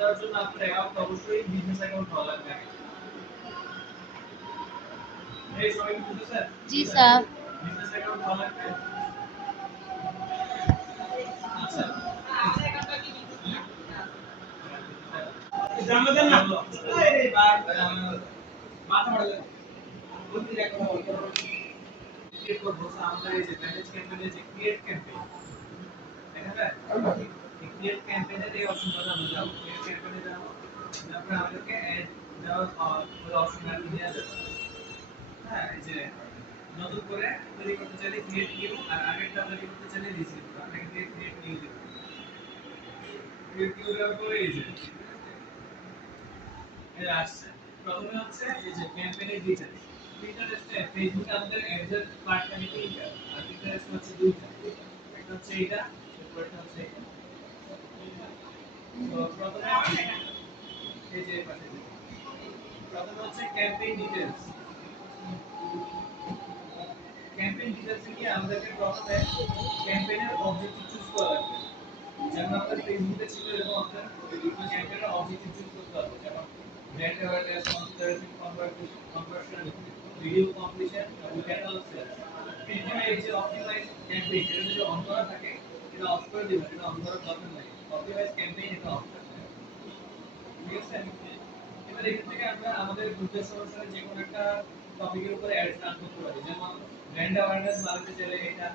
দেওয়ার জন্য আপনার অ্যাকাউন্ট অবশ্যই বিজনেস অ্যাকাউন্ট হওয়া লাগবে। এই সবাই কি বুঝছেন? জি স্যার। বিজনেস অ্যাকাউন্ট হওয়া লাগবে। আচ্ছা। জানলে দেন না। এই ভাই মাথা মারলে। বলতে একটা কথা বলতে ক্রিয়েট করব আমাদের এই যে ম্যানেজ ক্যাম্পেইনের যে ক্রিয়েট ক্যাম্পেইন এখানে এই ক্রিয়েট ক্যাম্পেইনের এই অপশনটা আমরা যাব ক্রিয়েট ক্যাম্পেইনে যাব তারপরে আমাদেরকে অ্যাড দেওয়ার ওই অপশন আর দিয়ে দেব হ্যাঁ এই যে নতুন করে তৈরি করতে চাইলে ক্রিয়েট নিউ আর আগেরটা তৈরি করতে চাইলে রিসিভ আমরা এখানে ক্রিয়েট নিউ দেব ক্রিয়েট নিউ দেওয়ার পরে এই যে এই আসছে প্রথমে হচ্ছে এই যে ক্যাম্পেইনের ডিটেইলস পিন্টারেস্টে ফেসবুকে আমাদের অ্যাডস পার্টনার তিনটা আর পিন্টারেস্ট হচ্ছে দুইটা একটা হচ্ছে এটা এরপরটা হচ্ছে এটা তো প্রথমে এই যে পাশে প্রথমে হচ্ছে ক্যাম্পেইন ডিটেইলস ক্যাম্পেইন ডিটেইলস কি আমাদেরকে প্রথমে ক্যাম্পেইনের অবজেক্টিভ চুজ করা লাগবে যেমন আমাদের ফেসবুকে ছিল এরকম অপশন ক্যাম্পেইনের অবজেক্টিভ চুজ করতে হবে যেমন brand awareness consideration conversion video completion এবং ক্যাটালগ সেলস এখানে এই যে অপটিমাইজ ক্যাম্পেইন এটা যদি অন করা থাকে এটা অফ করে দিবেন এটা অন করার দরকার নেই অপটিমাইজ ক্যাম্পেইন এটা অফ থাকবে ঠিক আছে এবার এখান থেকে আমরা আমাদের উদ্দেশ্য অনুসারে যে কোনো একটা টপিকের উপরে অ্যাড রান করতে পারি যেমন ব্র্যান্ড অ্যাওয়ারনেস বাড়াতে চাইলে এটা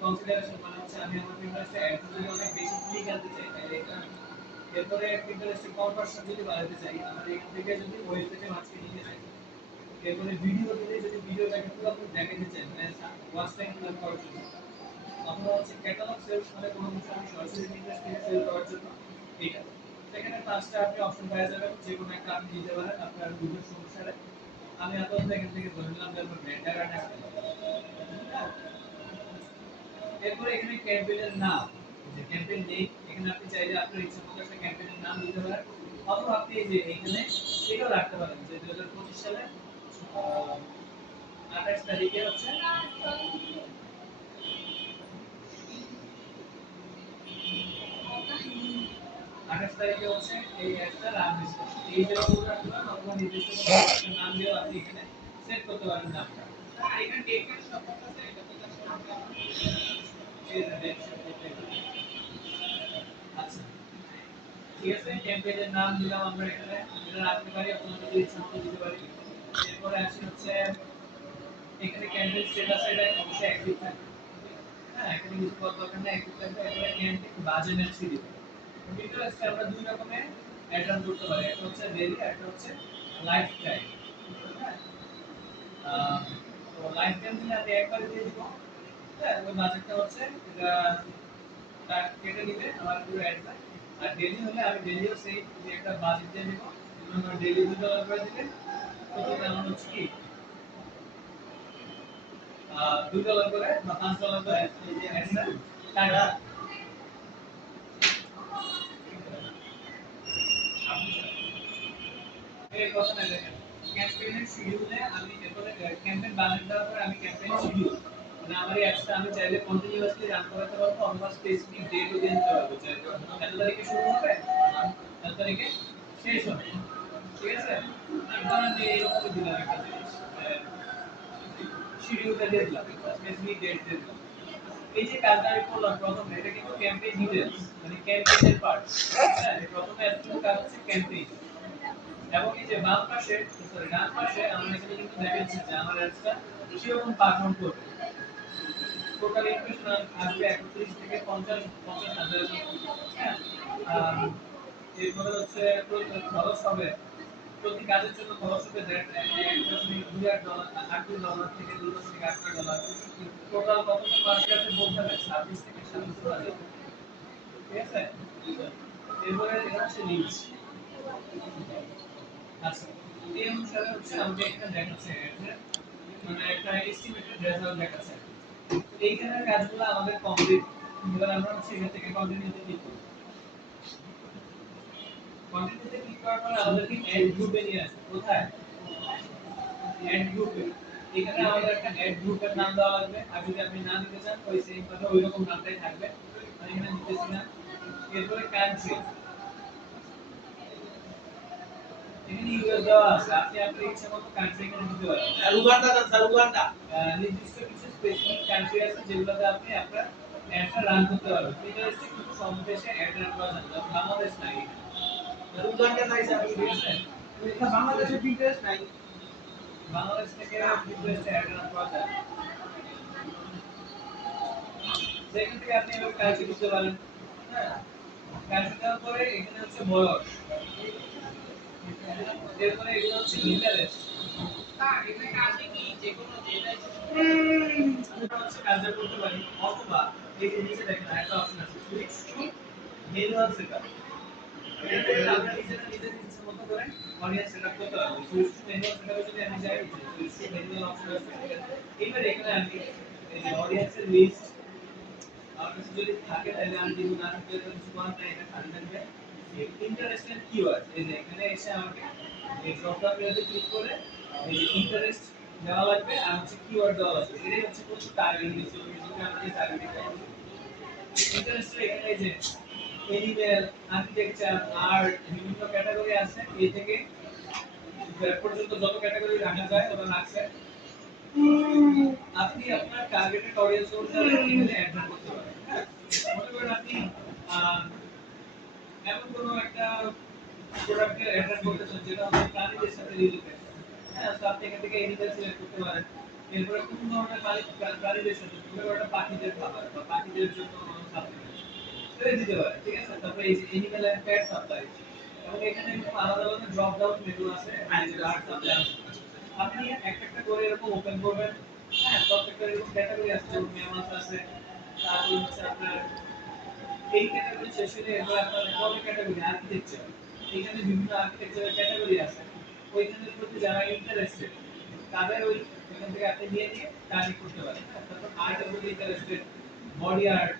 কনসিডারেশন মানে হচ্ছে আমি আমার পিন্টারেস্টে অ্যাড যদি অনেক বেশি ক্লিক আনতে চাই তাহলে এটা এরপরে পিন্টারেস্টে কনভার্সন যদি বাড়াতে চাই আমরা এখান থেকে যদি ওয়েবসাইটে মাঝকে নিয়ে যাই এরপরে ভিডিও দিলে যদি ভিডিওটাকে পুরোপুরি দেখাতে চাই মানে ওয়াচ টাইম ক্লিক করার জন্য অথবা হচ্ছে ক্যাটালগ সেলস মানে কোনো কিছু আমি সরাসরি পিন্টারেস্ট থেকে সেল করার জন্য এটা সেখানে পাঁচটা আপনি অপশন পেয়ে যাবেন যে কোনো একটা আপনি দিতে পারেন আপনার ভিডিও অনুসারে আমি আপাতত এখান থেকে ধরে নিলাম যে আমার ব্র্যান্ড অ্যাওয়ারনেস এরপরে এখানে ক্যাম্পেইনের নাম যে ক্যাম্পেইন নেই এখানে আপনি চাইলে আপনার ইচ্ছা মতো একটা ক্যাম্পেইনের নাম দিতে পারেন অথবা আপনি এই যে এখানে এটাও রাখতে পারেন যে 2025 সালে 28 তারিখে হচ্ছে 28 তারিখে হচ্ছে এই অ্যাডটা রান হয়েছে এই যে পুরো রাখতে পারেন অথবা নির্দিষ্ট কোনো একটা নাম দিয়েও আপনি এখানে সেট করতে পারেন নামটা আর এখানে টেক এর সাপোর্ট আছে এটা তো জাস্ট এই যে দেখছেন আচ্ছা ঠিক আছে ক্যাম্পেইনের নাম দিলাম আমরা এখানে এটা রাখতে পারি আপনারা যদি ইচ্ছা মতো দিতে পারি এরপরে আসি হচ্ছে এখানে ক্যাম্পেইন স্ট্যাটাস এটা অবশ্যই অ্যাক্টিভ থাকবে হ্যাঁ এখানে কিছু করার দরকার নেই অ্যাক্টিভ থাকবে এরপরে ক্যাম্পেইন বাজে ম্যাচই দিব ইন্টারেস্টে আমরা দুই রকমের অ্যাড রান করতে পারি একটা হচ্ছে ডেইলি একটা হচ্ছে লাইফ টাইম হ্যাঁ তো লাইফ টাইম দিলে আমি একবার দিয়ে দিব হ্যাঁ ওই বাজেটটা হচ্ছে এটা তার কেটে নিবে আমার পুরো অ্যাডটা আর ডেইলি হলে আমি ডেইলিও সেই যে একটা বাজেট দিয়ে দিব আমরা ডেইলি $2 করে দিলে প্রথমে আমার হচ্ছে কি $2 করে বা $5 করে এই যে অ্যাডটা টাকা এই কথাটা দেখেন ক্যাম্পেইনের শিডিউলে আমি এরপরে ক্যাম্পেইন বাজেট দেওয়ার পরে আমি ক্যাম্পেইন শিডিউল মানে আমার এই অ্যাডসটা আমি চাইলে কন্টিনিউয়াসলি রান করাতে পারবো অথবা স্পেসিফিক ডেটও দিয়ে দিতে পারবো যে এত তারিখে শুরু হবে এত তারিখে শেষ হবে ঠিক আছে একবার আমি এরকম দিলাম একটা জিনিস শিডিউলটা দিয়ে দিলাম স্পেসিফিক ডেট দিয়ে দিলাম এই যে কাজটা আমি করলাম প্রথমে এটা কিন্তু ক্যাম্পেইন ডিটেইলস মানে ক্যাম্পেইনের পার্ট হ্যাঁ প্রথমে এতটুকু কাজ হচ্ছে ক্যাম্পেইন এবং এই যে বাম পাশে সরি ডান পাশে আমরা এখানে কিন্তু দেখাচ্ছি যে আমার অ্যাডসটা কিরকম পারফর্ম করবে টোটাল ইমপ্রেশন আসবে 31 থেকে 50 হাজার হ্যাঁ এরপরে হচ্ছে খরচ হবে প্রতি কাজের জন্য খরচ হবে $1.28 $8 থেকে $2 থেকে $8 টোটাল কত মার্কেট আছে বলতে হবে 26 থেকে 27 হাজার ঠিক আছে এরপরে এটা হচ্ছে নিচ আচ্ছা এই অনুসারে হচ্ছে আমাদের এখানে দেখাচ্ছে যে মানে একটা এস্টিমেটেড রেজাল্ট দেখাচ্ছে এইখানের কাজগুলো আমাদের কমপ্লিট এবার আমরা হচ্ছে এখান থেকে কন্টিনিউতে ক্লিক করব কন্টিনিউতে ক্লিক করার পর আমাদেরকে অ্যাড গ্রুপে নিয়ে আসবে কোথায় অ্যাড গ্রুপে এখানে আমাদের একটা অ্যাড গ্রুপের নাম দেওয়া লাগবে আর যদি আপনি না দিতে চান ওই সেম ভাবে ওই রকম নামটাই থাকবে আমি এখানে দিতেছি না এরপরে কান্ট্রি এখানে ইউএস দেওয়া আছে, আপনি আপনার ইচ্ছা মতো কান্ট্রি এখানে দিতে পারেন। আর উগান্ডা দেন স্যার, উগান্ডা। নির্দিষ্ট কিছু স্পেসিফিক কান্ট্রি আছে যেগুলোতে আপনি আপনার অ্যাডটা রান করতে পারবেন। ইন্টারেস্টে কিন্তু সব দেশে অ্যাড রান করা যায় না, বাংলাদেশ নাই এখানে। আর উগান্ডা নাই স্যার, ঠিক আছে? বাংলাদেশে ইন্টারেস্ট নাই। বাংলাদেশ থেকে ইন্টারেস্টে অ্যাড রান করা যায় না। সেখান থেকে আপনি এবার কাজে দিতে পারেন। হ্যাঁ, কাজে দেওয়ার পরে এখানে হচ্ছে বয়স, এরপরে এগুলো হচ্ছে ইন্টারেস্ট। এখানে কাজে কি যেকোনো যেটাই হচ্ছে কাজটা করতে পারি, অথবা এই যে নিচে দেখেন একটা অপশন আছে সুইচ টু ম্যানুয়াল সেটআপ। এটা আমরা নিজেরা নিজের ইচ্ছা মতো করে অডিয়েন্স সেটআপ করতে পারবো। সুইচ টু ম্যানুয়াল সেটআপে যদি আমি যাই, সুইচ টু ম্যানুয়াল অপশন আছে, এবার এখানে আমি এই যে অডিয়েন্সের লিস্ট আমার কাছে যদি থাকে তাহলে আমি দিব, না থাকলে তো কিছু করার নাই, এটা খালি থাকবে। ইন্টারেস্টেড কিওয়ার্ড, এই যে এখানে এসে আমাকে এই ড্রপ ডাউন মেনুতে ক্লিক করে এই যে ইন্টারেস্ট দেওয়া লাগবে আর হচ্ছে কিওয়ার্ড দেওয়া লাগবে। এটাই হচ্ছে কোন টার্গেট দিচ্ছে, তুমি যদি আমাদের টার্গেট করো ইন্টারেস্ট এখানে এই যে এনিমেল, আর্কিটেকচার, আর্ট, বিভিন্ন ক্যাটাগরি আছে। এই থেকে জেড পর্যন্ত যত ক্যাটাগরি রাখা যায় ওটা রাখছে। আপনি আপনার টার্গেটেড অডিয়েন্স অনুসারে এখানে অ্যাড করতে পারেন। হ্যাঁ, মনে করেন আপনি আহ, এমন কোনো একটা প্রোডাক্টের অ্যাড করতে চান যেটা হচ্ছে প্রাণীদের সাথে রিলেটেড। হ্যাঁ, তো আপনি এখান থেকে এনিমেল সিলেক্ট করতে পারেন। এরপরে কোন ধরনের প্রাণীদের সাথে, মনে করেন পাখিদের খাবার বা পাখিদের জন্য সাপ্লিমেন্ট সেটা দিতে পারেন, ঠিক আছে? তারপরে এই যে এনিমেল এন্ড পেট সাপ্লাই, এবং এখানে এরকম আলাদা আলাদা ড্রপ ডাউন মেনু আছে, আর্ট সাপ্লাই আছে। আপনি একটা একটা করে এরকম ওপেন করবেন। হ্যাঁ, প্রত্যেকটা এরকম ক্যাটাগরি আছে, যেমন ম্যামাস আছে, তারপর হচ্ছে আপনার এই ক্যাটাগরি সেশনে এবার আপনার পরের ক্যাটাগরি আর্কিটেকচার। এখানে বিভিন্ন আর্কিটেকচারের ক্যাটাগরি আছে, ওইখানের প্রতি যারা ইন্টারেস্টেড তাদের ওই এখান থেকে আপনি নিয়ে কাজ করতে পারেন। তারপর আর্টের প্রতি ইন্টারেস্টেড, বডি আর্ট,